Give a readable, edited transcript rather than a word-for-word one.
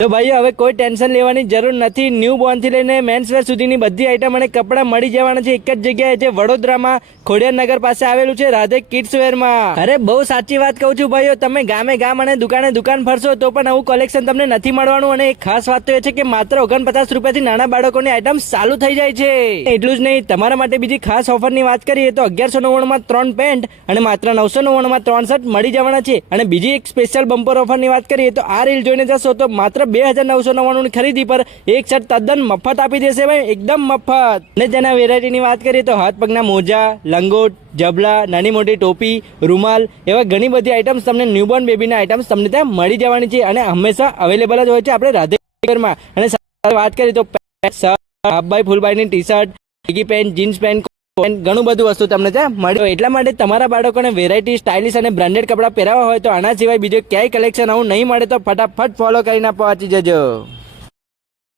તો ભાઈઓ હવે કોઈ ટેન્શન લેવાની જરૂર નથી. ન્યૂ બોર્ન થી લઈને મેન્સવેર સુધીની બધી આઈટમ અને કપડા મળી જવાના છે એક જ જગ્યાએ, જે વડોદરામાં ખોડિયાર પાસે આવેલું છે રાધે કિડ્સ વેરમાં. અરે બહુ સાચી વાત કહું છું ભાઈઓ, તમે ગામે ગામ અને દુકાને દુકાન ફરશો તો પણ આવું કલેક્શન તમને નથી મળવાનું. અને એક ખાસ વાત તો એ છે કે માત્ર 49 રૂપિયાથી નાના બાળકોની આઈટમ ચાલુ થઈ જાય છે. એટલું જ નહીં, તમારા માટે બીજી ખાસ ઓફરની વાત કરીએ તો 1199 માં 3 પેન્ટ અને માત્ર 999 માં 3 શર્ટ મળી જવાના છે. અને બીજી એક સ્પેશિયલ બમ્પર ઓફરની વાત કરીએ તો આ રીલ જોઈને જશો તો માત્ર 2999 ની ખરીદી પર એક શર્ટ તદ્દન મફત આપી દેશે ભાઈ, એકદમ મફત. અને તેના વેરાયટીની વાત કરીએ તો હાથ પગના મોજા, લંગોટ, જબલા, નાની મોટી ટોપી, રૂમાલ એવા ઘણી બધી આઈટમ્સ તમને ન્યૂબોર્ન બેબીના આઈટમ્સ તમને ત્યાં મળી જવાની છે અને હંમેશા અવેલેબલ જ હોય છે આપણે રાધેમાં. અને વાત કરીએ તો હાફ બાય ફૂલ બાયની T shirt, baggy pant, jeans pant, ઘણું બધું વસ્તુ તમને ત્યાં મળી. એટલા માટે તમારા બાળકોને વેરાયટી, સ્ટાઇલિશ અને બ્રાન્ડેડ કપડા પહેરાવા હોય તો આના સિવાય બીજું ક્યાંય કલેક્શન આવું નહીં મળે તો ફટાફટ ફોલો કરીને પહોંચી જજો.